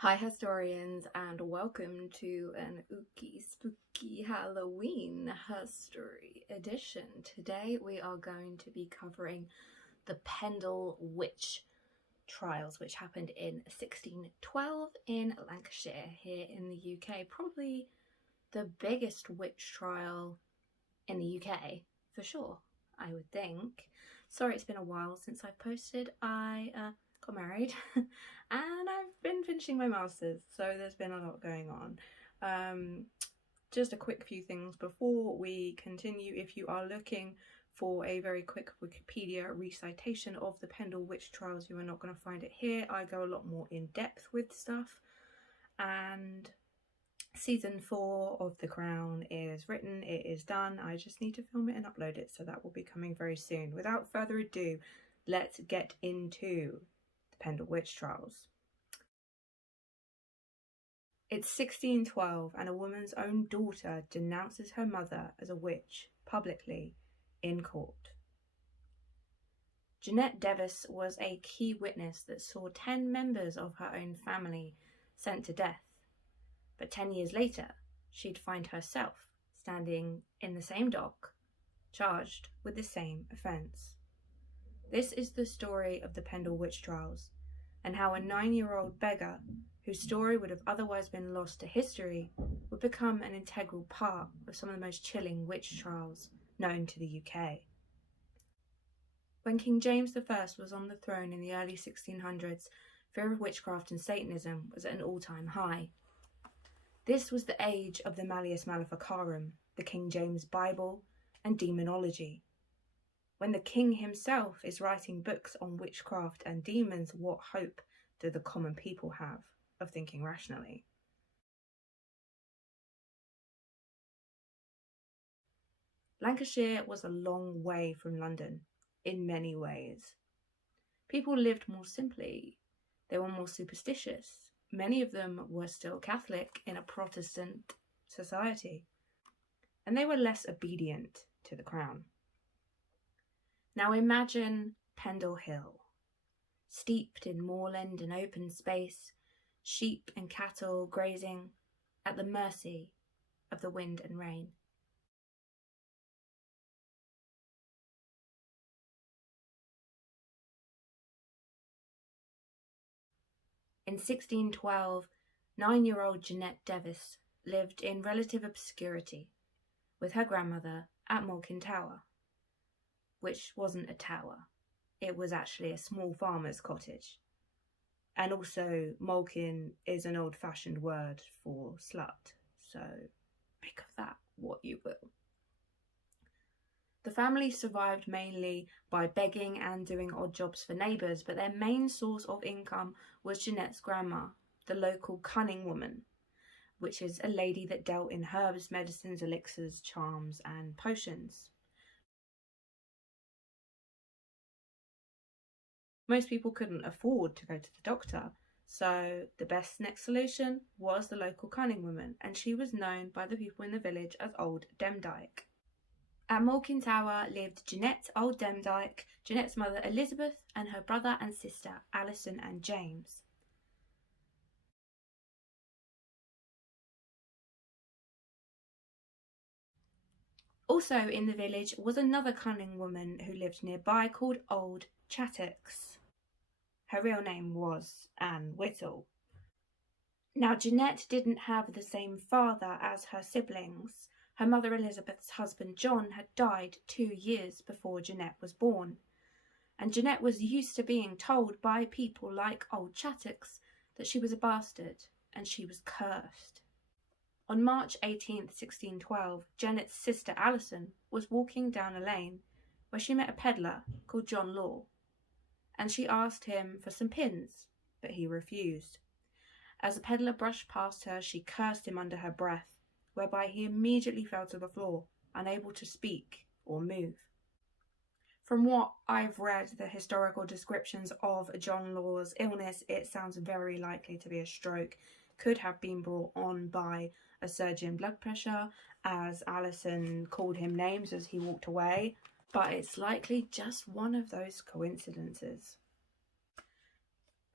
Hi Herstoryans, and welcome to an ooky spooky Halloween Herstory edition. Today we are going to be covering the Pendle Witch trials, which happened in 1612 in Lancashire here in the UK. Probably the biggest witch trial in the UK, for sure, I would think. Sorry it's been a while since I've posted. I got married and I've been finishing my masters, so there's been a lot going on. Just a quick few things before we continue. If you are looking for a very quick Wikipedia recitation of the Pendle Witch trials, you are not going to find it here. I go a lot more in depth with stuff, and season 4 of The Crown is written, it is done. I just need to film it and upload it, so that will be coming very soon. Without further ado, let's get into the Pendle Witch trials. It's 1612 and a woman's own daughter denounces her mother as a witch publicly in court. Jeanette Devis was a key witness that saw 10 members of her own family sent to death. But 10 years later, she'd find herself standing in the same dock, charged with the same offence. This is the story of the Pendle Witch trials, and how a 9-year-old beggar, whose story would have otherwise been lost to history, would become an integral part of some of the most chilling witch trials known to the UK. When King James I was on the throne in the early 1600s, fear of witchcraft and Satanism was at an all-time high. This was the age of the Malleus Maleficarum, the King James Bible, and demonology. When the king himself is writing books on witchcraft and demons, what hope do the common people have of thinking rationally? Lancashire was a long way from London, in many ways. People lived more simply. They were more superstitious. Many of them were still Catholic in a Protestant society, and they were less obedient to the crown. Now imagine Pendle Hill, steeped in moorland and open space, sheep and cattle grazing at the mercy of the wind and rain. In 1612, 9-year-old Jeanette Devis lived in relative obscurity with her grandmother at Malkin Tower, which wasn't a tower. It was actually a small farmer's cottage. And also, Malkin is an old-fashioned word for slut, so make of that what you will. The family survived mainly by begging and doing odd jobs for neighbours, but their main source of income was Jeanette's grandma, the local cunning woman, which is a lady that dealt in herbs, medicines, elixirs, charms, and potions. Most people couldn't afford to go to the doctor, so the best next solution was the local cunning woman, and she was known by the people in the village as Old Demdike. At Malkin Tower lived Jeanette Old Demdike, Jeanette's mother Elizabeth, and her brother and sister Alison and James. Also in the village was another cunning woman who lived nearby called Old Chattox. Her real name was Anne Whittle. Now Jeanette didn't have the same father as her siblings. Her mother Elizabeth's husband John had died 2 years before Jeanette was born, and Jeanette was used to being told by people like Old Chattox that she was a bastard and she was cursed. On March 18th, 1612, Janet's sister Alison was walking down a lane where she met a peddler called John Law, and she asked him for some pins, but he refused. As the peddler brushed past her, she cursed him under her breath, whereby he immediately fell to the floor, unable to speak or move. From what I've read, the historical descriptions of John Law's illness, it sounds very likely to be a stroke. Could have been brought on by a surge in blood pressure, as Alison called him names as he walked away, but it's likely just one of those coincidences.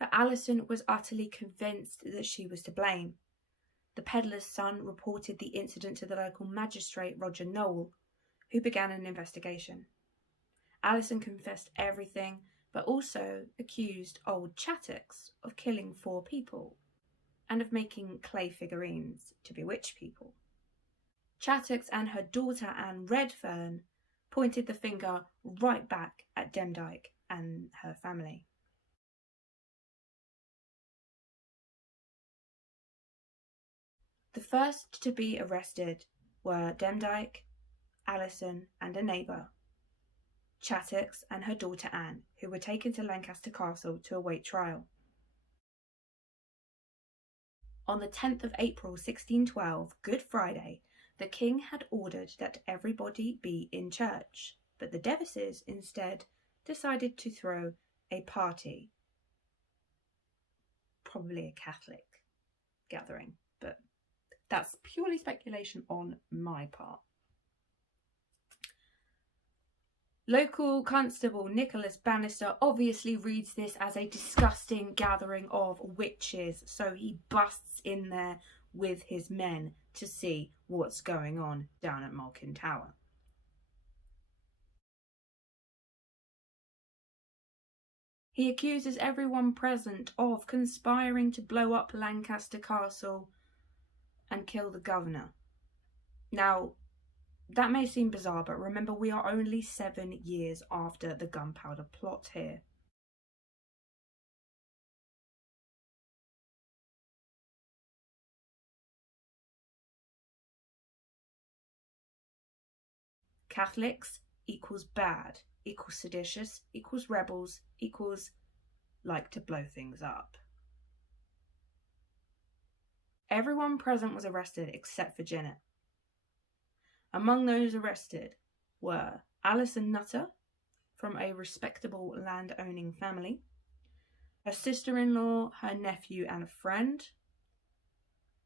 But Alison was utterly convinced that she was to blame. The pedlar's son reported the incident to the local magistrate, Roger Nowell, who began an investigation. Alison confessed everything, but also accused old Chattox of killing 4 people and of making clay figurines to bewitch people. Chattox and her daughter Anne Redfern pointed the finger right back at Demdike and her family. The first to be arrested were Demdike, Alison and a neighbour, Chattox and her daughter Anne, who were taken to Lancaster Castle to await trial. On the 10th of April 1612, Good Friday, the king had ordered that everybody be in church, but the Devises instead decided to throw a party. Probably a Catholic gathering, but that's purely speculation on my part. Local Constable Nicholas Bannister obviously reads this as a disgusting gathering of witches, so he busts in there with his men to see what's going on down at Malkin Tower. He accuses everyone present of conspiring to blow up Lancaster Castle and kill the governor. Now, that may seem bizarre, but remember we are only 7 years after the Gunpowder Plot here. Catholics equals bad, equals seditious, equals rebels, equals like to blow things up. Everyone present was arrested except for Janet. Among those arrested were Alison Nutter, from a respectable land-owning family, her sister-in-law, her nephew and a friend.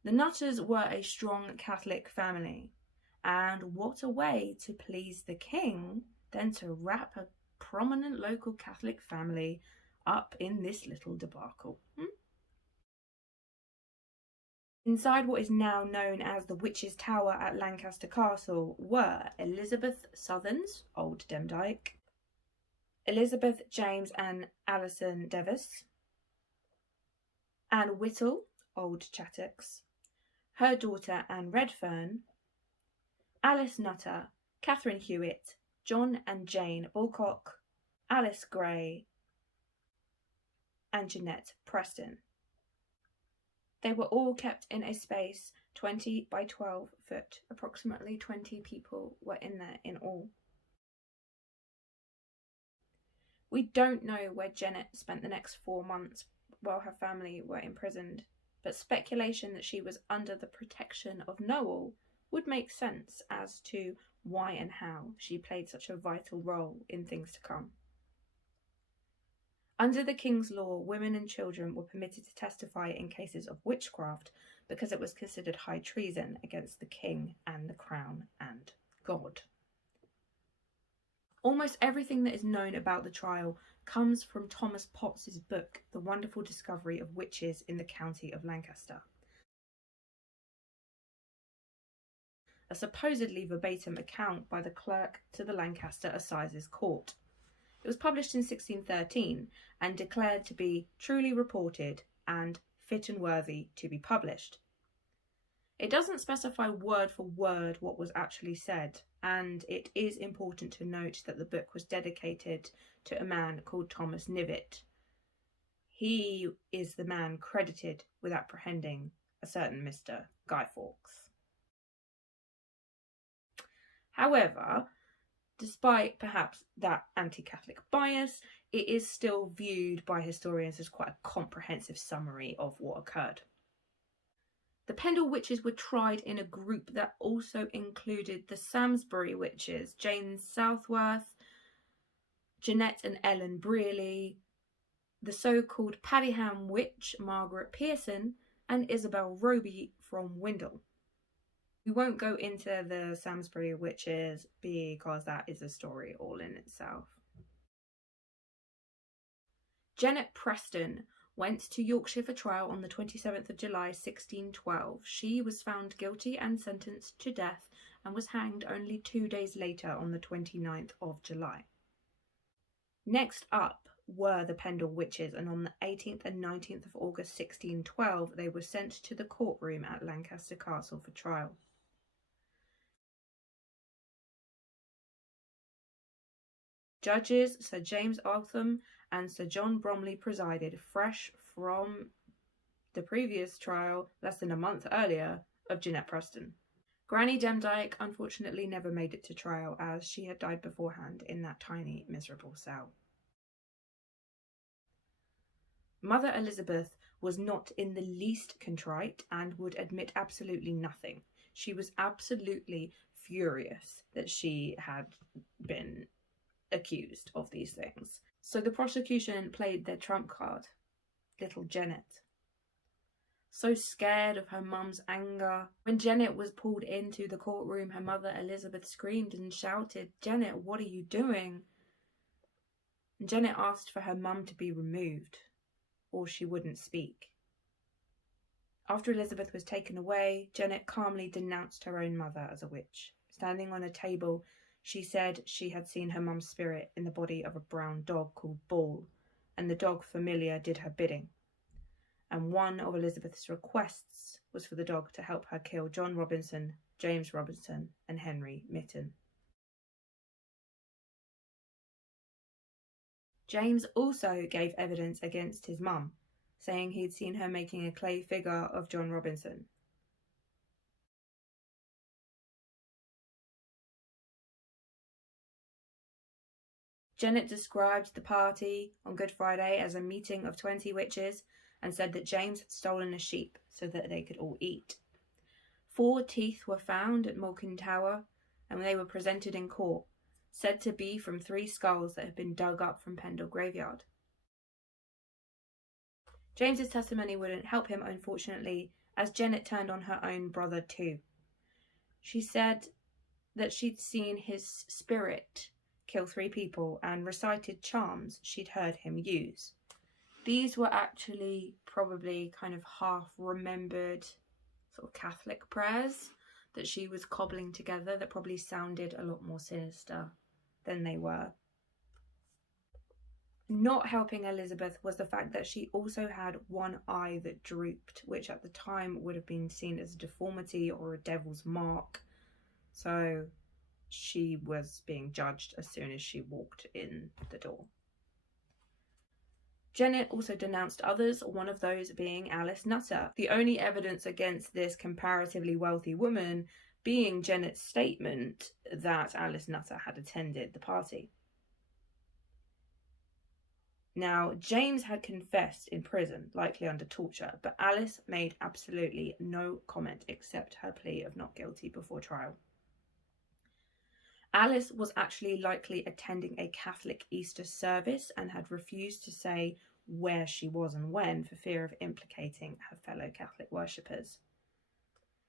The Nutters were a strong Catholic family, and what a way to please the king than to wrap a prominent local Catholic family up in this little debacle. Inside what is now known as the Witches' Tower at Lancaster Castle were Elizabeth Southerns, Old Demdike, Elizabeth James and Alison Devis, Anne Whittle, Old Chattox, her daughter Anne Redfern, Alice Nutter, Catherine Hewitt, John and Jane Bulcock, Alice Gray, and Jeanette Preston. They were all kept in a space 20 by 12 foot. Approximately 20 people were in there in all. We don't know where Janet spent the next 4 months while her family were imprisoned, but speculation that she was under the protection of Nowell would make sense as to why and how she played such a vital role in things to come. Under the King's law, women and children were permitted to testify in cases of witchcraft because it was considered high treason against the king and the crown and God. Almost everything that is known about the trial comes from Thomas Potts's book, The Wonderful Discovery of Witches in the County of Lancaster. A supposedly verbatim account by the clerk to the Lancaster Assizes Court. It was published in 1613 and declared to be truly reported and fit and worthy to be published. It doesn't specify word for word what was actually said, and it is important to note that the book was dedicated to a man called Thomas Knivet. He is the man credited with apprehending a certain Mr. Guy Fawkes. However, despite perhaps that anti-Catholic bias, it is still viewed by historians as quite a comprehensive summary of what occurred. The Pendle Witches were tried in a group that also included the Samsbury Witches, Jane Southworth, Jeanette and Ellen Brearley, the so-called Padiham Witch, Margaret Pearson, and Isabel Roby from Windle. We won't go into the Samsbury Witches because that is a story all in itself. Janet Preston went to Yorkshire for trial on the 27th of July 1612. She was found guilty and sentenced to death and was hanged only 2 days later on the 29th of July. Next up were the Pendle Witches, and on the 18th and 19th of August 1612 they were sent to the courtroom at Lancaster Castle for trial. Judges Sir James Altham and Sir John Bromley presided, fresh from the previous trial less than a month earlier of Jeanette Preston. Granny Demdike unfortunately never made it to trial, as she had died beforehand in that tiny, miserable cell. Mother Elizabeth was not in the least contrite and would admit absolutely nothing. She was absolutely furious that she had been accused of these things. So the prosecution played their trump card, little Janet. So scared of her mum's anger. When Janet was pulled into the courtroom, her mother Elizabeth screamed and shouted, "Janet, what are you doing?" And Janet asked for her mum to be removed, or she wouldn't speak. After Elizabeth was taken away, Janet calmly denounced her own mother as a witch. Standing on a table, she said she had seen her mum's spirit in the body of a brown dog called Poole, and the dog Familiar did her bidding. And one of Elizabeth's requests was for the dog to help her kill John Robinson, James Robinson, and Henry Mitten. James also gave evidence against his mum, saying he'd seen her making a clay figure of John Robinson. Janet described the party on Good Friday as a meeting of 20 witches and said that James had stolen a sheep so that they could all eat. 4 teeth were found at Malkin Tower, and they were presented in court, said to be from 3 skulls that had been dug up from Pendle graveyard. James's testimony wouldn't help him, unfortunately, as Janet turned on her own brother too. She said that she'd seen his spirit kill 3 people and recited charms she'd heard him use. These were actually probably kind of half-remembered sort of Catholic prayers that she was cobbling together that probably sounded a lot more sinister than they were. Not helping Elizabeth was the fact that she also had one eye that drooped, which at the time would have been seen as a deformity or a devil's mark. So she was being judged as soon as she walked in the door. Janet also denounced others, one of those being Alice Nutter, the only evidence against this comparatively wealthy woman being Janet's statement that Alice Nutter had attended the party. Now, James had confessed in prison, likely under torture, but Alice made absolutely no comment except her plea of not guilty before trial. Alice was actually likely attending a Catholic Easter service and had refused to say where she was and when for fear of implicating her fellow Catholic worshippers.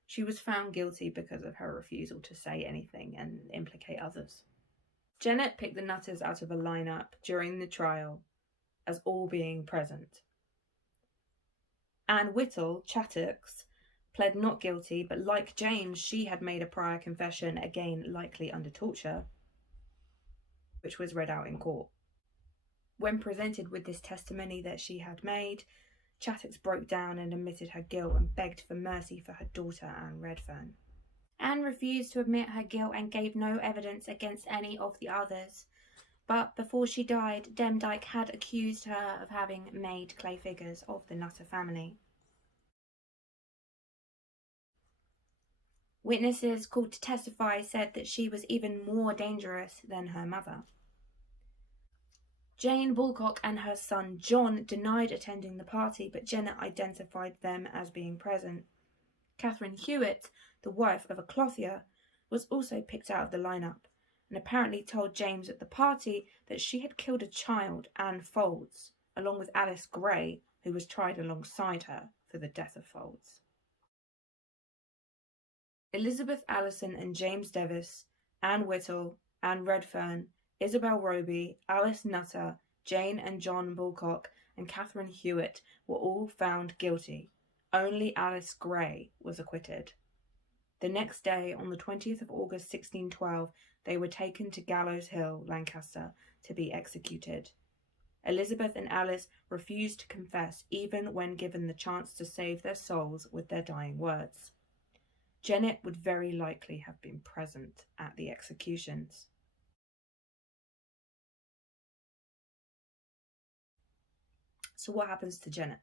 She was found guilty because of her refusal to say anything and implicate others. Janet picked the Nutters out of a lineup during the trial as all being present. Anne Whittle, Chattox, pled not guilty, but like James, she had made a prior confession, again likely under torture, which was read out in court. When presented with this testimony that she had made, Chattox broke down and admitted her guilt and begged for mercy for her daughter Anne Redfern. Anne refused to admit her guilt and gave no evidence against any of the others, but before she died, Demdike had accused her of having made clay figures of the Nutter family. Witnesses called to testify said that she was even more dangerous than her mother. Jane Bulcock and her son John denied attending the party, but Janet identified them as being present. Catherine Hewitt, the wife of a clothier, was also picked out of the lineup, and apparently told James at the party that she had killed a child, Anne Folds, along with Alice Gray, who was tried alongside her for the death of Folds. Elizabeth Allison and James Devis, Anne Whittle, Anne Redfern, Isabel Roby, Alice Nutter, Jane and John Bulcock, and Catherine Hewitt were all found guilty. Only Alice Gray was acquitted. The next day, on the 20th of August 1612, they were taken to Gallows Hill, Lancaster, to be executed. Elizabeth and Alice refused to confess, even when given the chance to save their souls with their dying words. Janet would very likely have been present at the executions. So what happens to Janet?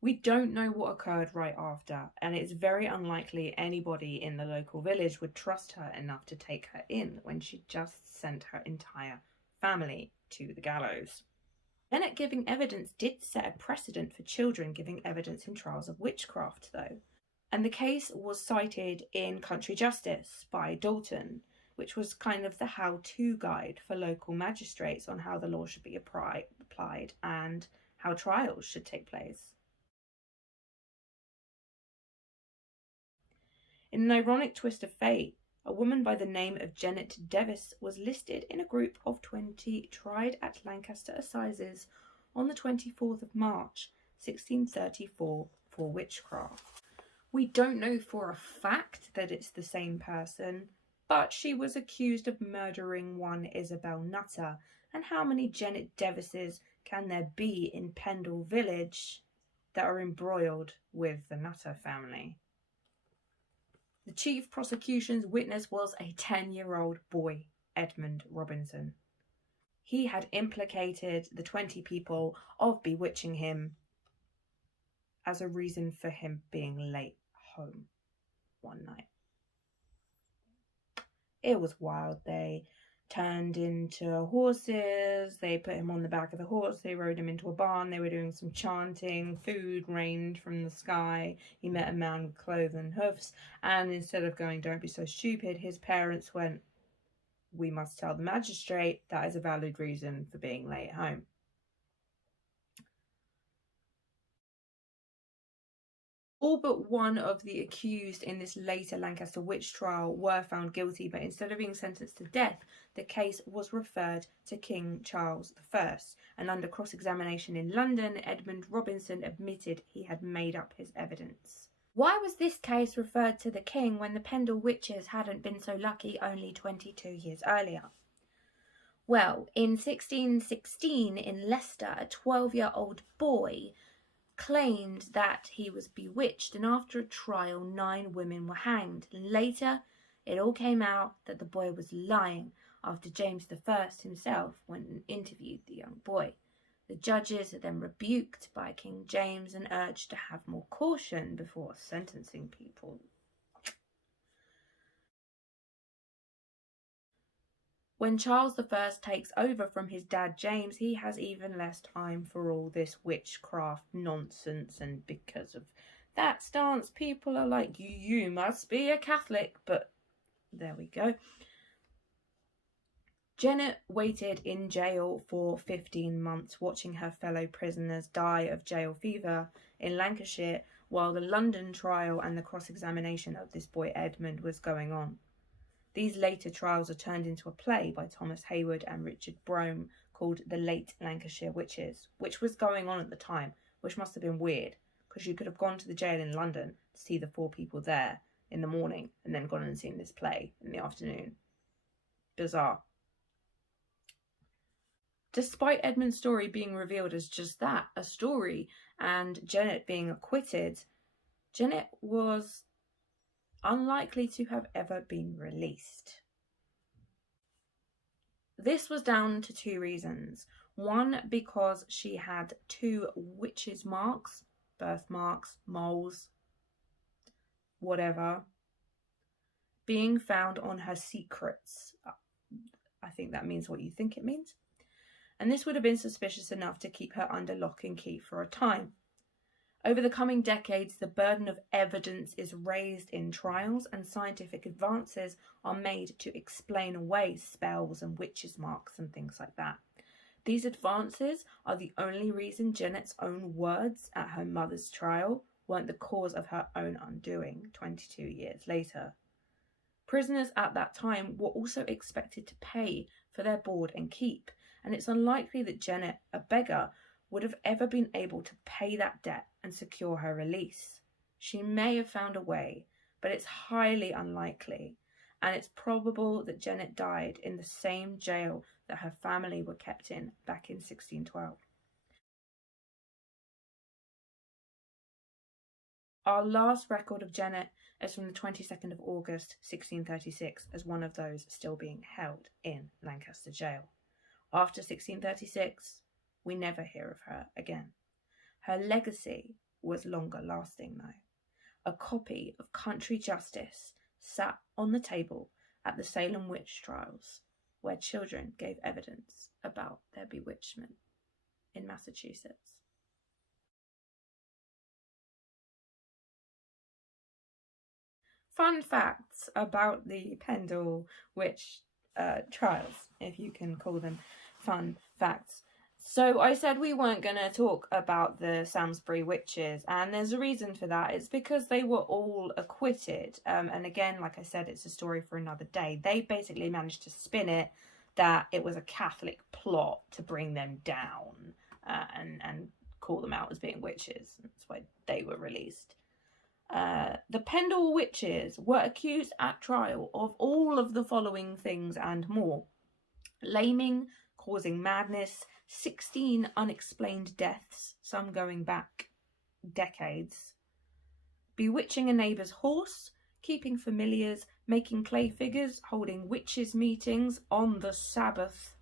We don't know what occurred right after, and it's very unlikely anybody in the local village would trust her enough to take her in when she just sent her entire family to the gallows. Janet giving evidence did set a precedent for children giving evidence in trials of witchcraft, though, and the case was cited in Country Justice by Dalton, which was kind of the how-to guide for local magistrates on how the law should be applied and how trials should take place. In an ironic twist of fate, a woman by the name of Janet Devis was listed in a group of 20 tried at Lancaster Assizes on the 24th of March, 1634, for witchcraft. We don't know for a fact that it's the same person, but she was accused of murdering one Isabel Nutter, and how many Janet Devises can there be in Pendle village that are embroiled with the Nutter family? The chief prosecution's witness was a 10-year-old boy, Edmund Robinson. He had implicated the 20 people of bewitching him as a reason for him being late home one night. It was wild. They turned into horses, they put him on the back of the horse, they rode him into a barn, they were doing some chanting, food rained from the sky, he met a man with cloven hoofs, and instead of going, "Don't be so stupid," his parents went, "We must tell the magistrate that is a valid reason for being late home." All but one of the accused in this later Lancaster witch trial were found guilty, but instead of being sentenced to death, the case was referred to King Charles I, and under cross-examination in London, Edmund Robinson admitted he had made up his evidence. Why was this case referred to the king when the Pendle Witches hadn't been so lucky only 22 years earlier? Well, in 1616 in Leicester, a 12-year-old boy claimed that he was bewitched, and after a trial 9 women were hanged. Later it all came out that the boy was lying after James I himself went and interviewed the young boy. The judges are then rebuked by King James and urged to have more caution before sentencing people. When Charles I takes over from his dad James, he has even less time for all this witchcraft nonsense, and because of that stance, people are like, you must be a Catholic, but there we go. Janet waited in jail for 15 months, watching her fellow prisoners die of jail fever in Lancashire, while the London trial and the cross-examination of this boy Edmund was going on. These later trials are turned into a play by Thomas Heywood and Richard Brome called The Late Lancashire Witches, which was going on at the time, which must have been weird, because you could have gone to the jail in London to see the 4 people there in the morning and then gone and seen this play in the afternoon. Bizarre. Despite Edmund's story being revealed as just that, a story, and Janet being acquitted, Janet was unlikely to have ever been released. This was down to 2 reasons. One, because she had 2 witches' marks, birthmarks, moles, whatever, being found on her secrets. I think that means what you think it means. And this would have been suspicious enough to keep her under lock and key for a time. Over the coming decades, the burden of evidence is raised in trials, and scientific advances are made to explain away spells and witches' marks and things like that. These advances are the only reason Janet's own words at her mother's trial weren't the cause of her own undoing 22 years later. Prisoners at that time were also expected to pay for their board and keep, and it's unlikely that Janet, a beggar, would have ever been able to pay that debt and secure her release. She may have found a way, but it's highly unlikely, and it's probable that Janet died in the same jail that her family were kept in back in 1612. Our last record of Janet is from the 22nd of August 1636 as one of those still being held in Lancaster jail. After 1636, we never hear of her again. Her legacy was longer lasting though. A copy of Country Justice sat on the table at the Salem witch trials, where children gave evidence about their bewitchment in Massachusetts. Fun facts about the Pendle Witch trials, if you can call them fun facts. So I said we weren't going to talk about the Samlesbury witches, and there's a reason for that. It's because they were all acquitted. And again, like I said, it's a story for another day. They basically managed to spin it that it was a Catholic plot to bring them down and call them out as being witches. That's why they were released. The Pendle Witches were accused at trial of all of the following things and more: laming, causing madness, 16 unexplained deaths, some going back decades, bewitching a neighbour's horse, keeping familiars, making clay figures, holding witches' meetings on the Sabbath,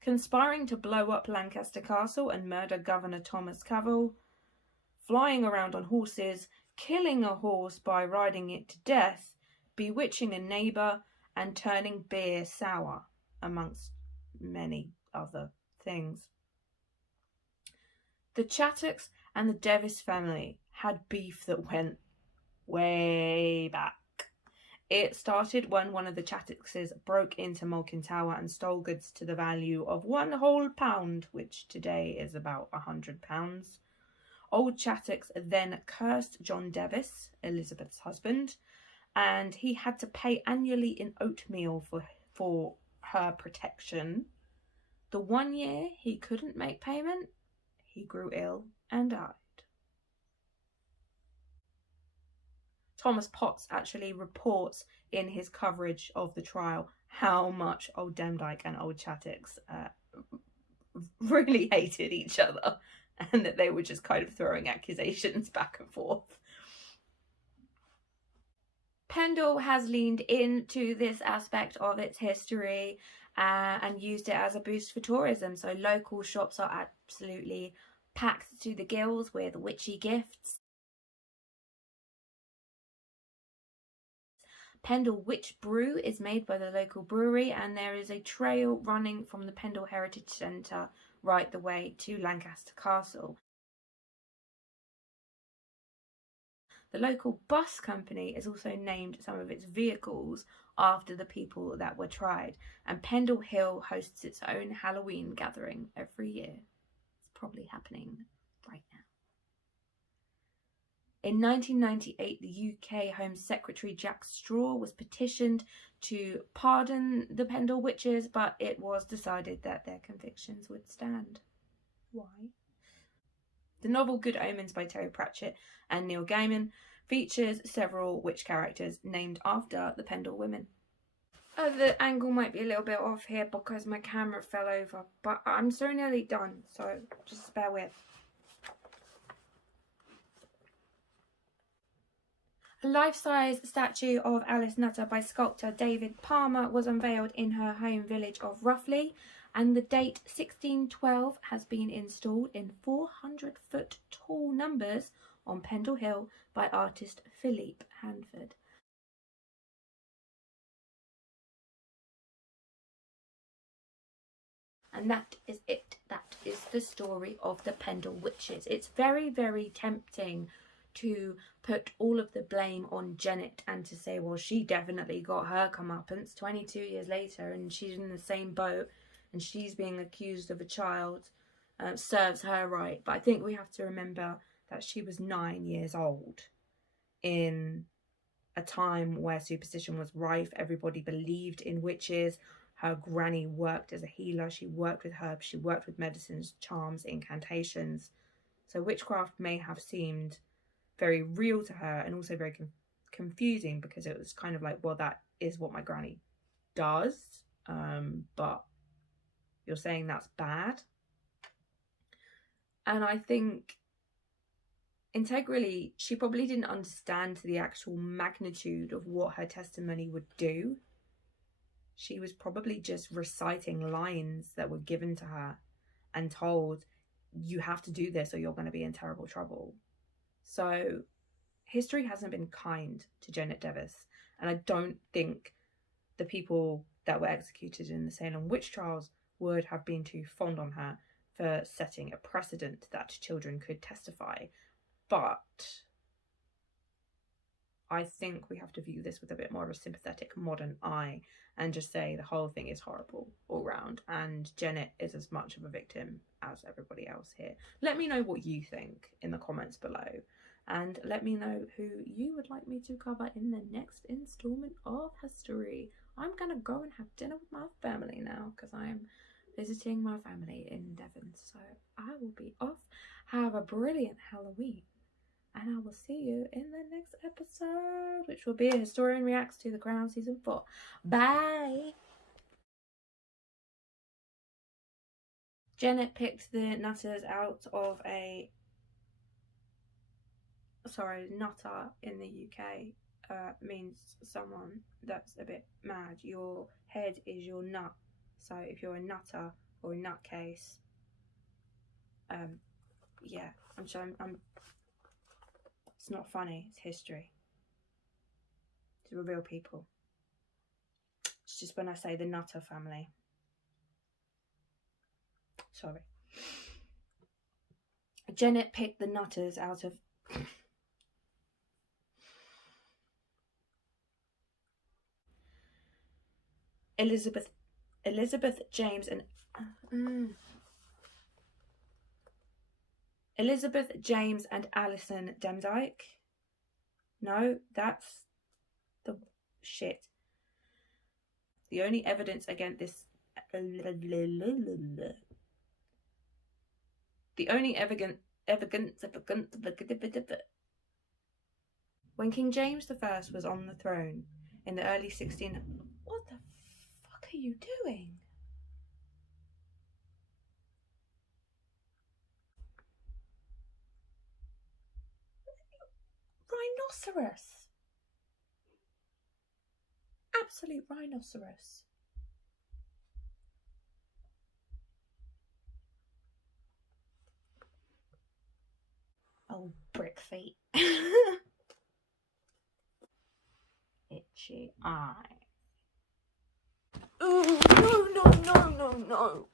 conspiring to blow up Lancaster Castle and murder Governor Thomas Cavell, flying around on horses, killing a horse by riding it to death, bewitching a neighbour, and turning beer sour, amongst many other things. The Chattocks and the Devis family had beef that went way back. It started when one of the Chattockses broke into Malkin Tower and stole goods to the value of £1 whole, which today is about £100. Old Chattocks then cursed John Devis, Elizabeth's husband, and he had to pay annually in oatmeal for her protection. The 1 year he couldn't make payment, he grew ill and died. Thomas Potts actually reports in his coverage of the trial how much Old Demdike and Old Chattocks really hated each other, and that they were just kind of throwing accusations back and forth. Pendle has leaned into this aspect of its history and used it as a boost for tourism. So local shops are absolutely packed to the gills with witchy gifts. Pendle Witch Brew is made by the local brewery, and there is a trail running from the Pendle Heritage Centre right the way to Lancaster Castle. The local bus company has also named some of its vehicles after the people that were tried, and Pendle Hill hosts its own Halloween gathering every year. It's probably happening right now. In 1998, the UK Home Secretary Jack Straw was petitioned to pardon the Pendle Witches, but it was decided that their convictions would stand. Why? The novel Good Omens by Terry Pratchett and Neil Gaiman features several witch characters named after the Pendle women. The angle might be a little bit off here because my camera fell over, but I'm so nearly done, so just bear with. A life-size statue of Alice Nutter by sculptor David Palmer was unveiled in her home village of Roughly, and the date 1612 has been installed in 400-foot tall numbers on Pendle Hill by artist Philippe Hanford. And that is it. That is the story of the Pendle Witches. It's very, very tempting to put all of the blame on Janet and to say, well, she definitely got her comeuppance 22 years later and she's in the same boat and she's being accused of a child, serves her right. But I think we have to remember that she was 9 years old in a time where superstition was rife. Everybody believed in witches. Her granny worked as a healer. She worked with herbs. She worked with medicines, charms, incantations. So witchcraft may have seemed very real to her and also very confusing, because it was kind of like, well, that is what my granny does. But you're saying that's bad. And I think integrally, she probably didn't understand the actual magnitude of what her testimony would do. She was probably just reciting lines that were given to her and told, you have to do this or you're going to be in terrible trouble. So history hasn't been kind to Janet Devis, and I don't think the people that were executed in the Salem witch trials would have been too fond on her for setting a precedent that children could testify. But I think we have to view this with a bit more of a sympathetic modern eye and just say the whole thing is horrible all round, and Janet is as much of a victim as everybody else here. Let me know what you think in the comments below, and let me know who you would like me to cover in the next installment of Herstory. I'm gonna go and have dinner with my family now because I'm visiting my family in Devon, so I will be off. Have a brilliant Halloween, and I will see you in the next episode, which will be a Historian Reacts to The Crown Season 4. Bye! Janet picked the nutters out of a... Sorry, nutter in the UK means someone that's a bit mad. Your head is your nut. So if you're a nutter or a nutcase, yeah, I'm it's not funny, it's history. It's real people. It's just when I say the Nutter family. Sorry. Janet picked the nutters out of... Elizabeth, James and... Elizabeth, James and Alison Demdike. No, that's the shit. The only evidence against this... The only evidence... When King James I was on the throne in the early 16... What the fuck are you doing? Rhinoceros. Absolute rhinoceros. Oh, brick feet. Itchy eye. Oh, no, no, no, no, no.